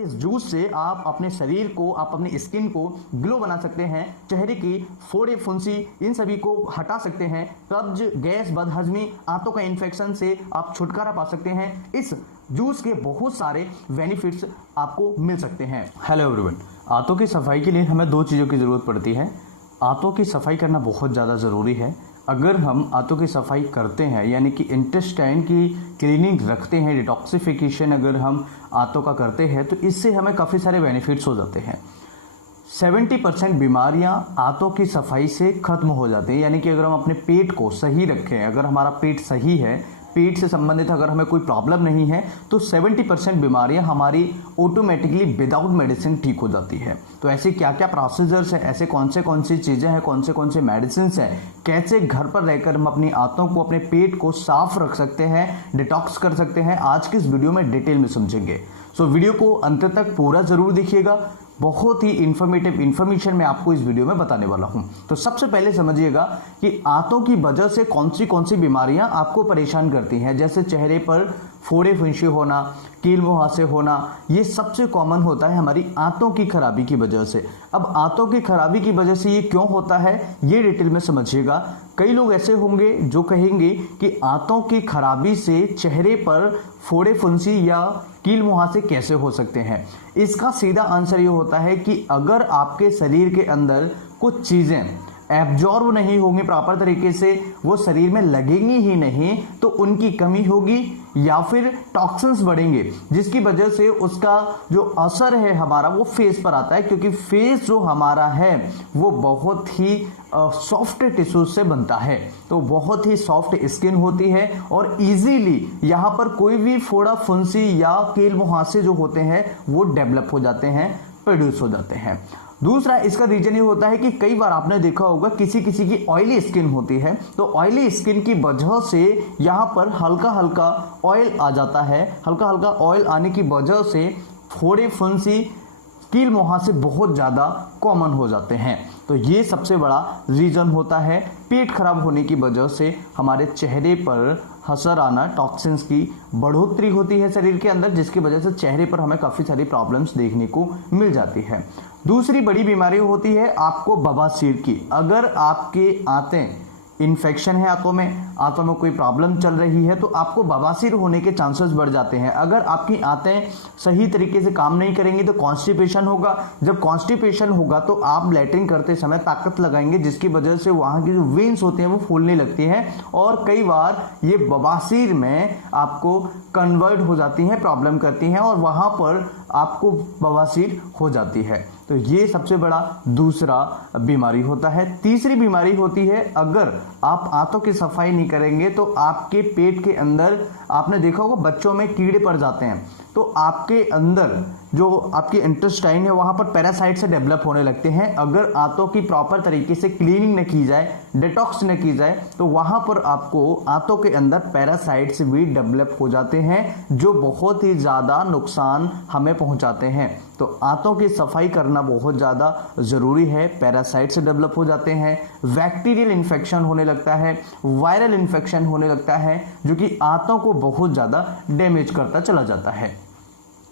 इस जूस से आप अपने शरीर को, आप अपनी स्किन को ग्लो बना सकते हैं, चेहरे की फोड़े फुंसी इन सभी को हटा सकते हैं, कब्ज, गैस, बदहजमी, आंतों का इन्फेक्शन से आप छुटकारा पा सकते हैं। इस जूस के बहुत सारे बेनिफिट्स आपको मिल सकते हैं। हेलो एवरीवन, आंतों की सफाई के लिए हमें दो चीज़ों की ज़रूरत पड़ती है। आंतों की सफाई करना बहुत ज़्यादा ज़रूरी है। अगर हम आंतों की सफाई करते हैं, यानी कि इंटेस्टाइन की क्लीनिंग रखते हैं, डिटॉक्सिफिकेशन अगर हम आंतों का करते हैं, तो इससे हमें काफ़ी सारे बेनिफिट्स हो जाते हैं। 70% बीमारियां आंतों की सफाई से खत्म हो जाती हैं। यानी कि अगर हम अपने पेट को सही रखें, अगर हमारा पेट सही है, पेट से संबंधित अगर हमें कोई प्रॉब्लम नहीं है, तो 70% बीमारियां हमारी ऑटोमेटिकली विदाउट मेडिसिन ठीक हो जाती है। तो ऐसे क्या क्या प्रोसीजर्स हैं, ऐसे कौन सी चीज़ें हैं, कौन से मेडिसिन हैं, कैसे घर पर रहकर हम अपनी आंतों को, अपने पेट को साफ रख सकते हैं, डिटॉक्स कर सकते हैं, आज की इस वीडियो में डिटेल में समझेंगे। सो वीडियो को अंत तक पूरा जरूर देखिएगा। बहुत ही इंफॉर्मेटिव इन्फॉर्मेशन मैं आपको इस वीडियो में बताने वाला हूं। तो सबसे पहले समझिएगा कि आंतों की वजह से कौन सी बीमारियां आपको परेशान करती हैं। जैसे चेहरे पर फोड़े फुंसी होना, कील मुहासे होना, ये सबसे कॉमन होता है हमारी आंतों की खराबी की वजह से। अब आंतों की खराबी की वजह से ये क्यों होता है, ये डिटेल में समझिएगा। कई लोग ऐसे होंगे जो कहेंगे कि आंतों की खराबी से चेहरे पर फोड़े फुंसी या कील मुहासे कैसे हो सकते हैं। इसका सीधा आंसर ये होता है कि अगर आपके शरीर के अंदर कुछ चीजें एब्जॉर्ब नहीं होंगी प्रॉपर तरीके से, वो शरीर में लगेंगी ही नहीं, तो उनकी कमी होगी या फिर टॉक्सिन्स बढ़ेंगे, जिसकी वजह से उसका जो असर है हमारा वो फेस पर आता है। क्योंकि फेस जो हमारा है वो बहुत ही सॉफ्ट टिश्यूज से बनता है, तो बहुत ही सॉफ्ट स्किन होती है और इजीली यहाँ पर कोई भी फोड़ा फुंसी या कील मुहासे जो होते हैं वो डेवलप हो जाते हैं, प्रोड्यूस हो जाते हैं। दूसरा इसका रीजन ये होता है कि कई बार आपने देखा होगा किसी की ऑयली स्किन होती है, तो ऑयली स्किन की वजह से यहाँ पर हल्का हल्का ऑयल आ जाता है। हल्का हल्का ऑयल आने की वजह से फोड़े फुंसी, कील मुहासे बहुत ज़्यादा कॉमन हो जाते हैं। तो ये सबसे बड़ा रीज़न होता है। पेट खराब होने की वजह से हमारे चेहरे पर हसर आना, टॉक्सिन्स की बढ़ोतरी होती है शरीर के अंदर, जिसकी वजह से चेहरे पर हमें काफ़ी सारी प्रॉब्लम्स देखने को मिल जाती है। दूसरी बड़ी बीमारी होती है आपको बवासीर की। अगर आपके आंतें इन्फेक्शन है, आंतों में कोई प्रॉब्लम चल रही है, तो आपको बवासीर होने के चांसेस बढ़ जाते हैं। अगर आपकी आंतें सही तरीके से काम नहीं करेंगी तो कॉन्स्टिपेशन होगा। जब कॉन्स्टिपेशन होगा तो आप लैट्रिन करते समय ताकत लगाएंगे, जिसकी वजह से वहाँ की जो वेन्स होती हैं वो फूलने लगती हैं और कई बार ये बवासीर में आपको कन्वर्ट हो जाती हैं, प्रॉब्लम करती हैं और वहाँ पर आपको बवासीर हो जाती है। तो ये सबसे बड़ा दूसरा बीमारी होता है। तीसरी बीमारी होती है, अगर आप आंतों की सफाई नहीं करेंगे तो आपके पेट के अंदर, आपने देखा होगा बच्चों में कीड़े पड़ जाते हैं, तो आपके अंदर जो आपकी इंटेस्टाइन है वहां पर पैरासाइट से डेवलप होने लगते हैं। अगर आंतों की प्रॉपर तरीके से क्लीनिंग न की जाए, डिटॉक्स न की जाए, तो वहां पर आपको आंतों के अंदर पैरासाइट्स भी डेवलप हो जाते हैं, जो बहुत ही ज्यादा नुकसान हमें पहुंचाते हैं। तो आंतों की सफाई करना बहुत ज़्यादा ज़रूरी है। पैरासाइट से डेवलप हो जाते हैं, बैक्टीरियल इन्फेक्शन होने लगता है, वायरल इन्फेक्शन होने लगता है, जो कि आंतों को बहुत ज़्यादा डैमेज करता चला जाता है।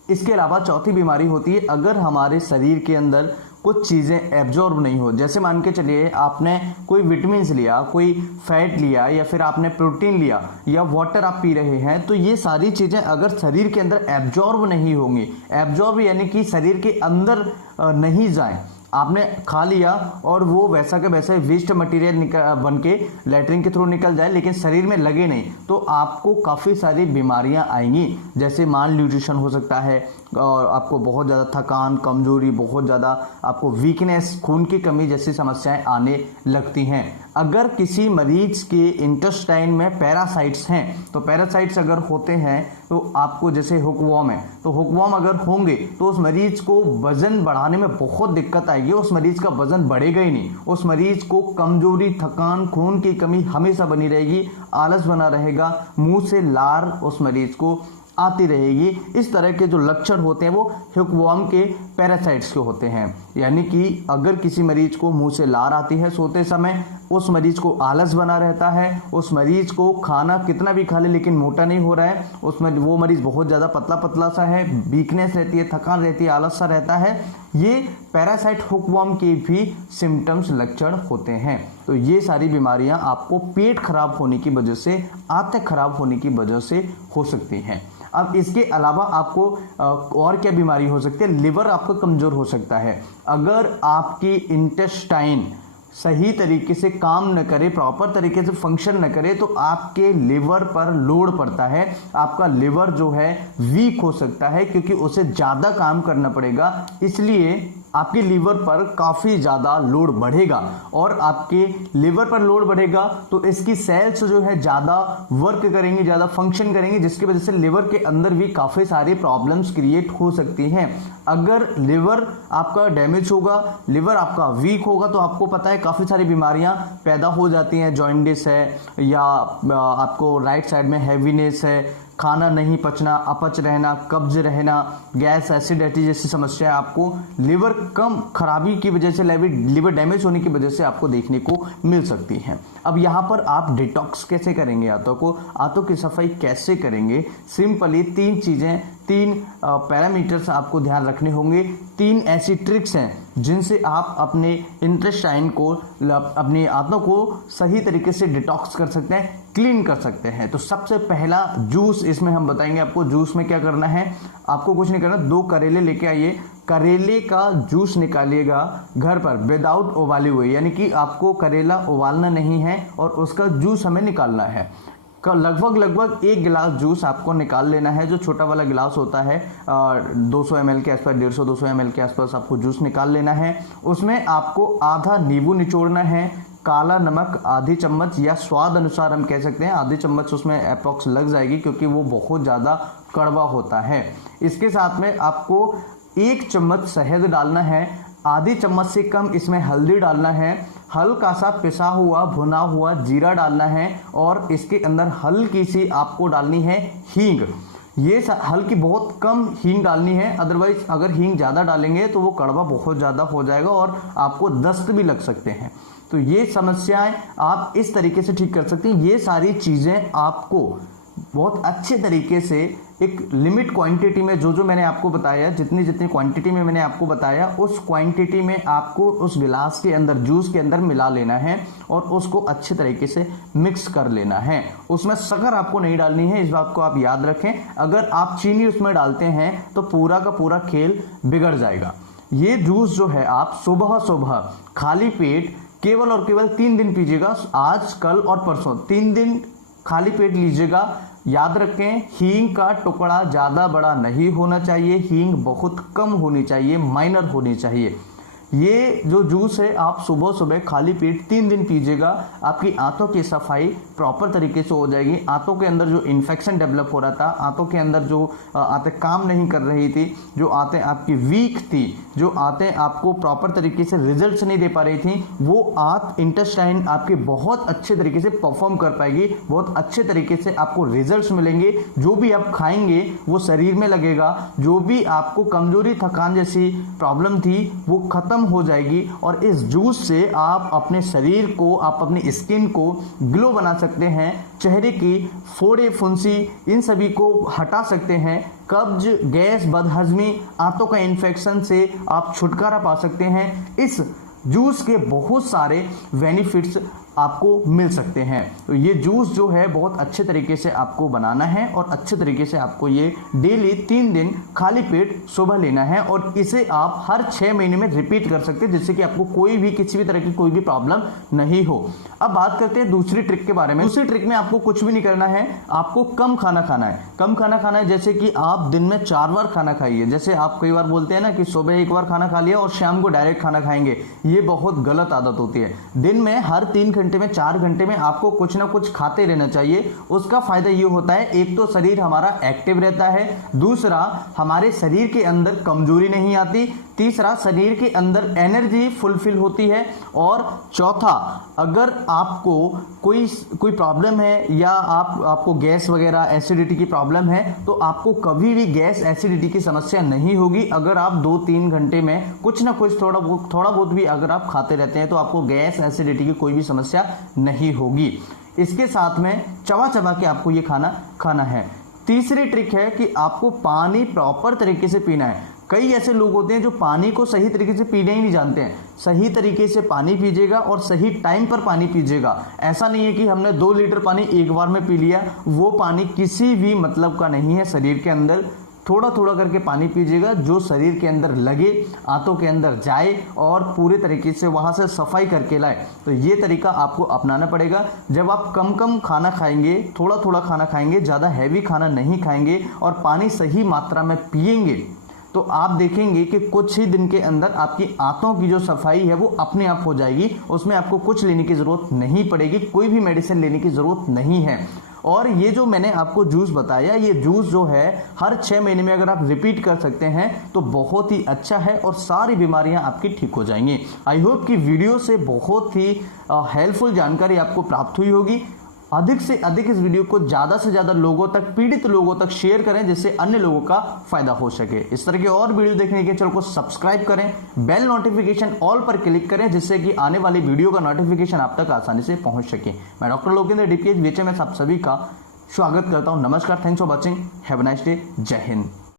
इसके अलावा चौथी बीमारी होती है, अगर हमारे शरीर के अंदर कुछ चीज़ें एब्जॉर्ब नहीं हो। जैसे मान के चलिए आपने कोई विटामिन लिया, कोई फैट लिया, या फिर आपने प्रोटीन लिया, या वाटर आप पी रहे हैं, तो ये सारी चीज़ें अगर शरीर के अंदर एब्जॉर्ब नहीं होंगी, एब्जॉर्ब यानी कि शरीर के अंदर नहीं जाए, आपने खा लिया और वो वैसा के वैसे वेस्ट मटेरियल बन के लैट्रिन के थ्रू निकल जाए लेकिन शरीर में लगे नहीं, तो आपको काफ़ी सारी बीमारियां आएंगी। जैसे माल न्यूट्रिशन हो सकता है और आपको बहुत ज़्यादा थकान, कमजोरी, बहुत ज़्यादा आपको वीकनेस, खून की कमी जैसी समस्याएं आने लगती हैं। अगर किसी मरीज के इंटेस्टाइन में पैरासाइट्स हैं, तो पैरासाइट्स अगर होते हैं तो आपको, जैसे हुकवॉर्म है, तो हुकवॉर्म अगर होंगे तो उस मरीज को वजन बढ़ाने में बहुत दिक्कत आएगी। उस मरीज का वजन बढ़ेगा ही नहीं, उस मरीज को कमजोरी, थकान, खून की कमी हमेशा बनी रहेगी, आलस बना रहेगा, मुंह से लार उस मरीज को आती रहेगी। इस तरह के जो लक्षण होते हैं वो हुकवॉर्म के पैरासाइट्स के होते हैं। यानी कि अगर किसी मरीज को मुंह से लार आती है सोते समय, उस मरीज को आलस बना रहता है, उस मरीज को खाना कितना भी खा ले लेकिन मोटा नहीं हो रहा है, उसमें वो मरीज बहुत ज़्यादा पतला पतला सा है, वीकनेस रहती है, थकान रहती है, आलस सा रहता है। ये पैरासाइट हुकवर्म के भी सिम्टम्स लक्षण होते हैं। तो ये सारी बीमारियां आपको पेट खराब होने की वजह से, आंतें खराब होने की वजह से हो सकती हैं। अब इसके अलावा आपको और क्या बीमारी हो सकती है? लिवर आपका कमजोर हो सकता है। अगर आपकी इंटेस्टाइन सही तरीके से काम न करे, प्रॉपर तरीके से फंक्शन न करे, तो आपके लिवर पर लोड पड़ता है, आपका लिवर जो है वीक हो सकता है क्योंकि उसे ज़्यादा काम करना पड़ेगा, इसलिए आपके लीवर पर काफ़ी ज़्यादा लोड बढ़ेगा। और आपके लिवर पर लोड बढ़ेगा तो इसकी सेल्स जो है ज़्यादा वर्क करेंगी, ज़्यादा फंक्शन करेंगी, जिसकी वजह से लिवर के अंदर भी काफ़ी सारी प्रॉब्लम्स क्रिएट हो सकती हैं। अगर लिवर आपका डैमेज होगा, लिवर आपका वीक होगा, तो आपको पता है काफ़ी सारी बीमारियां पैदा हो जाती हैं। जॉइंडिस है, या आपको राइट साइड में हैवीनेस है, खाना नहीं पचना, अपच रहना, कब्ज रहना, गैस एसिडिटी जैसी समस्या आपको लिवर कम खराबी की वजह से, लिवर डैमेज होने की वजह से आपको देखने को मिल सकती है। अब यहाँ पर आप डिटॉक्स कैसे करेंगे आंतों की सफाई कैसे करेंगे? सिंपली 3 चीज़ें, 3 पैरामीटर्स आपको ध्यान रखने होंगे। 3 ऐसी ट्रिक्स हैं जिनसे आप अपने इंटेस्टाइन को, अपनी आंतों को सही तरीके से डिटॉक्स कर सकते हैं, क्लीन कर सकते हैं। तो सबसे पहला जूस इसमें हम बताएंगे आपको। जूस में क्या करना है, आपको कुछ नहीं करना, 2 करेले लेके आइए, करेले का जूस निकालिएगा घर पर विदाउट उबाले हुए, यानी कि आपको करेला उबालना नहीं है और उसका जूस हमें निकालना है। लगभग 1 गिलास जूस आपको निकाल लेना है। जो छोटा वाला गिलास होता है 200 ml के आसपास, 150-200 ml के आसपास आपको जूस निकाल लेना है। उसमें आपको आधा नींबू निचोड़ना है, काला नमक आधी चम्मच, या स्वाद अनुसार हम कह सकते हैं आधी चम्मच उसमें अप्रॉक्स लग जाएगी क्योंकि वो बहुत ज़्यादा कड़वा होता है। इसके साथ में आपको 1 चम्मच शहद डालना है, आधी चम्मच से कम इसमें हल्दी डालना है, हल्का सा पिसा हुआ भुना हुआ जीरा डालना है, और इसके अंदर हल्की सी आपको डालनी है हींग। ये हल्की बहुत कम हींग डालनी है, अदरवाइज अगर हींग ज़्यादा डालेंगे तो वो कड़वा बहुत ज़्यादा हो जाएगा और आपको दस्त भी लग सकते हैं। तो ये समस्याएं आप इस तरीके से ठीक कर सकते हैं। ये सारी चीज़ें आपको बहुत अच्छे तरीके से एक लिमिट क्वांटिटी में, जो मैंने आपको बताया, जितनी क्वांटिटी में मैंने आपको बताया, उस क्वांटिटी में आपको उस गिलास के अंदर, जूस के अंदर मिला लेना है और उसको अच्छे तरीके से मिक्स कर लेना है। उसमें शक्कर आपको नहीं डालनी है, इस बात को आप याद रखें। अगर आप चीनी उसमें डालते हैं तो पूरा का पूरा खेल बिगड़ जाएगा। ये जूस जो है आप सुबह खाली पेट केवल और केवल 3 दिन पीजिएगा, आज, कल और परसों 3 दिन खाली पेट लीजिएगा। याद रखें, हींग का टुकड़ा ज़्यादा बड़ा नहीं होना चाहिए, हींग बहुत कम होनी चाहिए, माइनर होनी चाहिए। ये जो जूस है आप सुबह खाली पेट 3 दिन पीजिएगा, आपकी आंतों की सफाई प्रॉपर तरीके से हो जाएगी। आंतों के अंदर जो इन्फेक्शन डेवलप हो रहा था, आंतों के अंदर जो आंतें काम नहीं कर रही थी, जो आंतें आपकी वीक थी, जो आंतें आपको प्रॉपर तरीके से रिजल्ट्स नहीं दे पा रही थी, वो आंत इंटेस्टाइन आपके बहुत अच्छे तरीके से परफॉर्म कर पाएगी, बहुत अच्छे तरीके से आपको रिजल्ट्स मिलेंगे। जो भी आप खाएंगे वो शरीर में लगेगा, जो भी आपको कमजोरी, थकान जैसी प्रॉब्लम थी वो खत्म हो जाएगी। और इस जूस से आप अपने शरीर को, आप अपनी स्किन को ग्लो बना सकते हैं, चेहरे की फोड़े, फुंसी, इन सभी को हटा सकते हैं। कब्ज, गैस, बदहजमी, आंतों का इन्फेक्शन से आप छुटकारा पा सकते हैं। इस जूस के बहुत सारे बेनिफिट्स आपको मिल सकते हैं। तो ये जूस जो है बहुत अच्छे तरीके से आपको बनाना है और अच्छे तरीके से आपको ये डेली 3 दिन खाली पेट सुबह लेना है, और इसे आप हर 6 महीने में रिपीट कर सकते हैं, जिससे कि आपको कोई भी, किसी भी तरह की कोई भी प्रॉब्लम नहीं हो। अब बात करते हैं दूसरी ट्रिक के बारे में। दूसरी ट्रिक में आपको कुछ भी नहीं करना है, आपको कम खाना खाना है। कम खाना खाना है जैसे कि आप दिन में 4 बार खाना खाइए। जैसे आप कई बार बोलते हैं ना कि सुबह 1 बार खाना खा लिया और शाम को डायरेक्ट खाना खाएंगे, ये बहुत गलत आदत होती है। दिन में हर 3 घंटे में, 4 घंटे में आपको कुछ ना कुछ खाते रहना चाहिए। उसका फायदा ये होता है, एक तो शरीर हमारा एक्टिव रहता है, दूसरा हमारे शरीर के अंदर कमजोरी नहीं आती, तीसरा शरीर के अंदर एनर्जी फुलफिल होती है, और चौथा, अगर आपको कोई प्रॉब्लम है या आपको गैस वगैरह, एसिडिटी की प्रॉब्लम है, तो आपको कभी भी गैस, एसिडिटी की समस्या नहीं होगी। अगर आप 2-3 घंटे में कुछ ना कुछ थोड़ा बहुत भी अगर आप खाते रहते हैं तो आपको गैस, एसिडिटी की कोई भी समस्या समस्या नहीं होगी। इसके साथ में चबा चबा के आपको ये खाना खाना है। तीसरी ट्रिक है कि आपको पानी प्रॉपर तरीके से पीना है। कई ऐसे लोग होते हैं जो पानी को सही तरीके से पीना ही नहीं जानते हैं। सही तरीके से पानी पीजिएगा और सही टाइम पर पानी पीजिएगा। ऐसा नहीं है कि हमने 2 लीटर पानी एक बार में पी लिया, वो पानी किसी भी मतलब का नहीं है शरीर के अंदर। थोड़ा थोड़ा करके पानी पीजिएगा, जो शरीर के अंदर लगे, आंतों के अंदर जाए और पूरे तरीके से वहां से सफाई करके लाए। तो ये तरीका आपको अपनाना पड़ेगा। जब आप कम कम खाना खाएंगे, थोड़ा थोड़ा खाना खाएंगे, ज़्यादा हैवी खाना नहीं खाएंगे और पानी सही मात्रा में पिएंगे, तो आप देखेंगे कि कुछ ही दिन के अंदर आपकी आंतों की जो सफाई है वो अपने आप हो जाएगी। उसमें आपको कुछ लेने की ज़रूरत नहीं पड़ेगी, कोई भी मेडिसिन लेने की ज़रूरत नहीं है। और ये जो मैंने आपको जूस बताया, ये जूस जो है हर 6 महीने में अगर आप रिपीट कर सकते हैं तो बहुत ही अच्छा है और सारी बीमारियां आपकी ठीक हो जाएंगी। आई होप कि वीडियो से बहुत ही हेल्पफुल जानकारी आपको प्राप्त हुई होगी। अधिक से अधिक इस वीडियो को ज़्यादा से ज़्यादा लोगों तक, पीड़ित लोगों तक शेयर करें, जिससे अन्य लोगों का फायदा हो सके। इस तरह के और वीडियो देखने के चैनल को सब्सक्राइब करें, बेल नोटिफिकेशन ऑल पर क्लिक करें, जिससे कि आने वाली वीडियो का नोटिफिकेशन आप तक आसानी से पहुंच सके। मैं डॉक्टर लोकेंद्र DPH BHMS आप सभी का स्वागत करता हूं। नमस्कार, thanks for watching, have a nice day, जय हिंद।